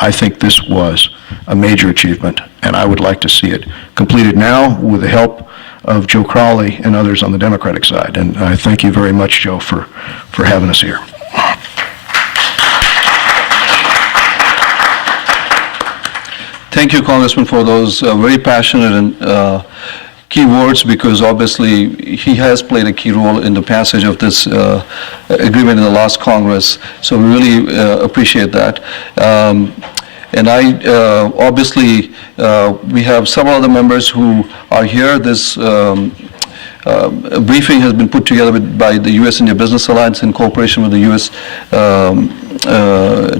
I think this was a major achievement, and I would like to see it completed now with the help of Joe Crowley and others on the Democratic side. And I thank you very much, Joe, for having us here. Thank you, Congressman, for those very passionate and key words, because obviously he has played a key role in the passage of this agreement in the last Congress. So we really appreciate that. And obviously, we have several other members who are here. This a briefing has been put together by the U.S.-India Business Alliance in cooperation with the U.S.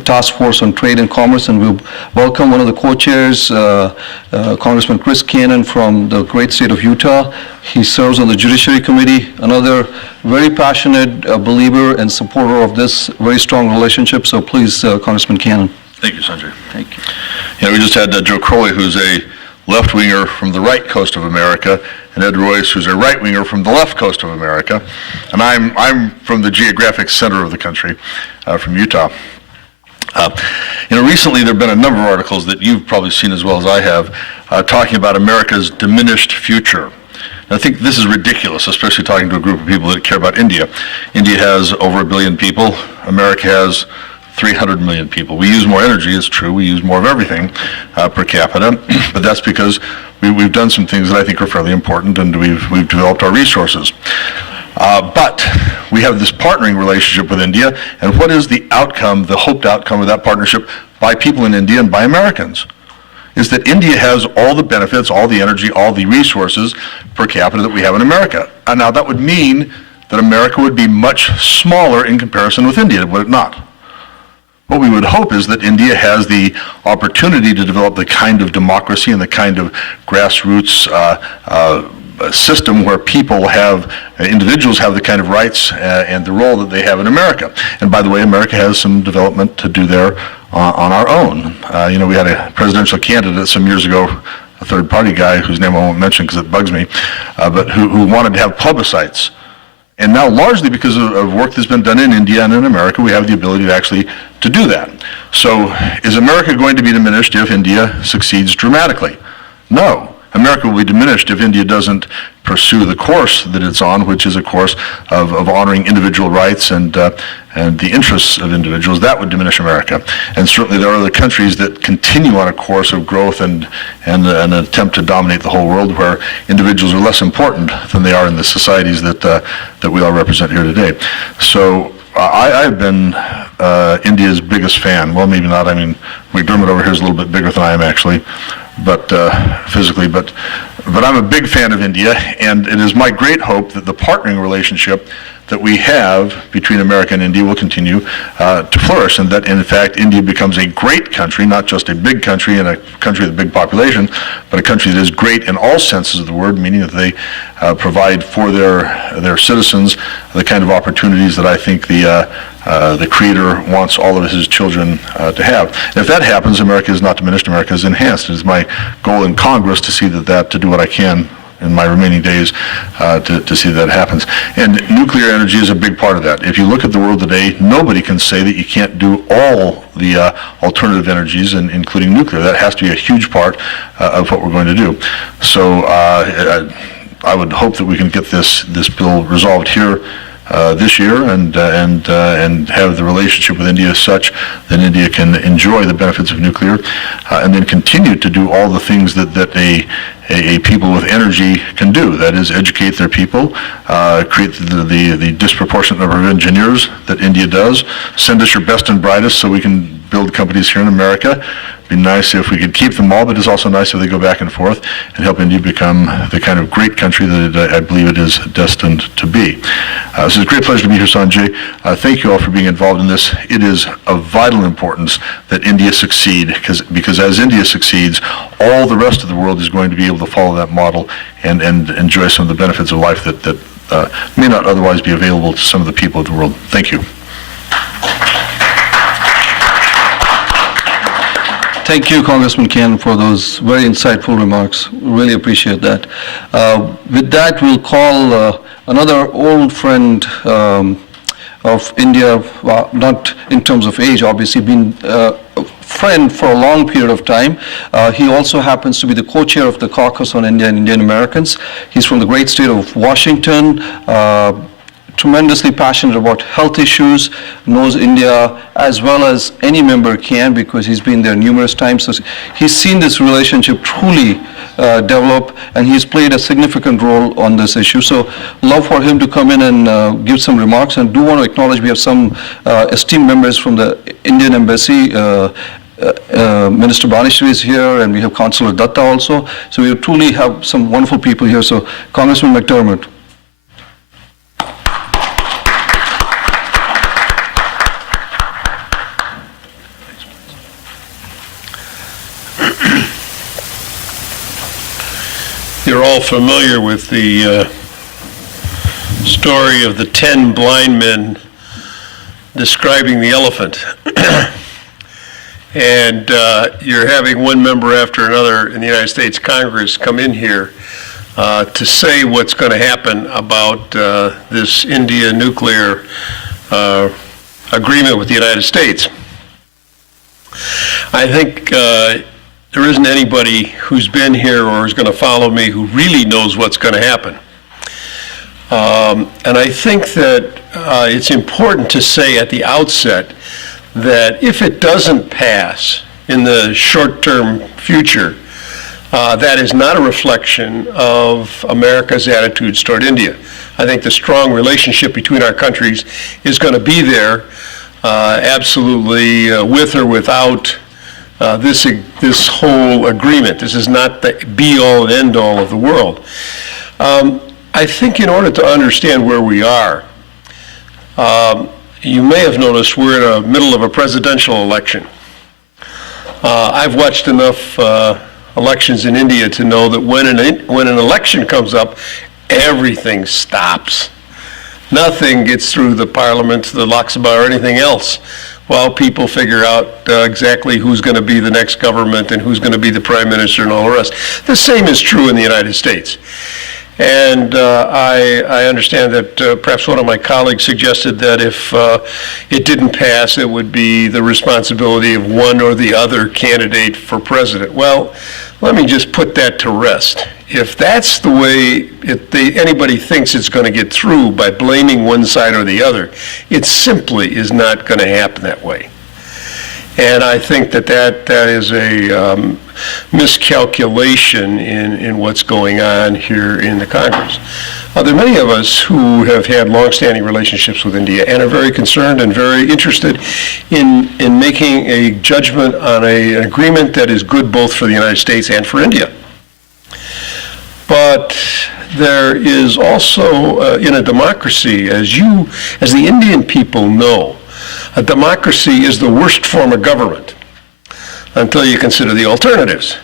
Task Force on Trade and Commerce, and we'll welcome one of the co-chairs, Congressman Chris Cannon from the great state of Utah. He serves on the Judiciary Committee, another very passionate believer and supporter of this very strong relationship. So please, Congressman Cannon. Thank you, Sanjay. Thank you. Yeah, we just had Joe Crowley, who's a left-winger from the right coast of America, and Ed Royce, who's a right-winger from the left coast of America. And I'm from the geographic center of the country, from Utah. Recently there have been a number of articles that you've probably seen as well as I have, talking about America's diminished future. And I think this is ridiculous, especially talking to a group of people that care about India. India has over 1 billion people. America has 300 million people. We use more energy, it's true. We use more of everything per capita, but that's because we've done some things that I think are fairly important, and we've developed our resources. But we have this partnering relationship with India, and what is the outcome, the hoped outcome of that partnership by people in India and by Americans? Is that India has all the benefits, all the energy, all the resources per capita that we have in America. And now that would mean that America would be much smaller in comparison with India, would it not? What we would hope is that India has the opportunity to develop the kind of democracy and the kind of grassroots system where individuals have the kind of rights and the role that they have in America. And by the way, America has some development to do there on our own. We had a presidential candidate some years ago, a third-party guy whose name I won't mention because it bugs me, but who wanted to have plebiscites. And now, largely because of work that's been done in India and in America, we have the ability to do that. So is America going to be diminished if India succeeds dramatically? No. America will be diminished if India doesn't pursue the course that it's on, which is a course of honoring individual rights and the interests of individuals. That would diminish America. And certainly there are other countries that continue on a course of growth and an attempt to dominate the whole world, where individuals are less important than they are in the societies that we all represent here today. So I've been India's biggest fan. Well, maybe not. I mean, McDermott over here is a little bit bigger than I am, actually, but physically. But I'm a big fan of India, and it is my great hope that the partnering relationship that we have between America and India will continue to flourish, and that in fact India becomes a great country, not just a big country and a country with a big population, but a country that is great in all senses of the word, meaning that they provide for their citizens the kind of opportunities that I think the Creator wants all of his children to have. And if that happens, America is not diminished, America is enhanced. It is my goal in Congress to see to do what I can in my remaining days to see that happens. And nuclear energy is a big part of that. If you look at the world today, nobody can say that you can't do all the alternative energies, including nuclear. That has to be a huge part of what we're going to do. So I would hope that we can get this bill resolved here this year and have the relationship with India such that India can enjoy the benefits of nuclear and then continue to do all the things that a people with energy can do. That is, educate their people, create the disproportionate number of engineers that India does, send us your best and brightest so we can build companies here in America. It'd be nice if we could keep them all, but it's also nice if they go back and forth and help India become the kind of great country that I believe it is destined to be. So it's a great pleasure to be here, Sanjay. Thank you all for being involved in this. It is of vital importance that India succeed, because as India succeeds, all the rest of the world is going to be able to follow that model and enjoy some of the benefits of life that may not otherwise be available to some of the people of the world. Thank you. Thank you, Congressman Cannon, for those very insightful remarks. Really appreciate that. With that, we'll call another old friend of India, not in terms of age, obviously, been friend for a long period of time. He also happens to be the co-chair of the Caucus on India and Indian Americans. He's from the great state of Washington, tremendously passionate about health issues, knows India as well as any member can because he's been there numerous times. So he's seen this relationship truly develop, and he's played a significant role on this issue. So love for him to come in and give some remarks, and do want to acknowledge we have some esteemed members from the Indian Embassy. Minister Banishri is here, and we have Councillor Datta also. So we truly have some wonderful people here. So Congressman McDermott. You're all familiar with the story of the 10 blind men describing the elephant. And you're having one member after another in the United States Congress come in here to say what's going to happen about this India nuclear agreement with the United States. I think there isn't anybody who's been here or is going to follow me who really knows what's going to happen. And I think that it's important to say at the outset that if it doesn't pass in the short-term future, that is not a reflection of America's attitudes toward India. I think the strong relationship between our countries is going to be there, absolutely with or without this whole agreement. This is not the be-all and end-all of the world. I think in order to understand where we are, you may have noticed we're in the middle of a presidential election. I've watched enough elections in India to know that when an election comes up, everything stops. Nothing gets through the parliament, the Lok Sabha, or anything else, while people figure out exactly who's going to be the next government and who's going to be the prime minister and all the rest. The same is true in the United States. And I understand that perhaps one of my colleagues suggested that if it didn't pass, it would be the responsibility of one or the other candidate for president. Well, let me just put that to rest. If that's the way anybody thinks it's going to get through by blaming one side or the other, it simply is not going to happen that way. And I think that is a miscalculation in what's going on here in the Congress. There are many of us who have had long-standing relationships with India and are very concerned and very interested in making a judgment on an agreement that is good both for the United States and for India. But there is also, in a democracy, as the Indian people know, a democracy is the worst form of government until you consider the alternatives.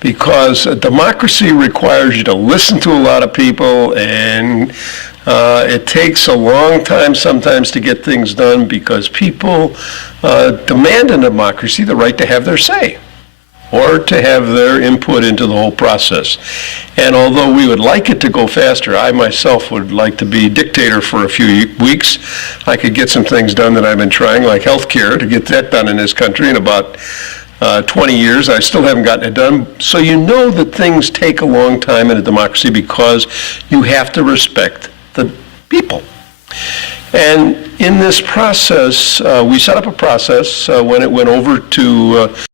Because a democracy requires you to listen to a lot of people, and it takes a long time sometimes to get things done because people demand in democracy the right to have their say or to have their input into the whole process. And although we would like it to go faster, I myself would like to be dictator for a few weeks. I could get some things done that I've been trying, like health care, to get that done in this country in about 20 years. I still haven't gotten it done. So you know that things take a long time in a democracy because you have to respect the people. And in this process, we set up a process when it went over to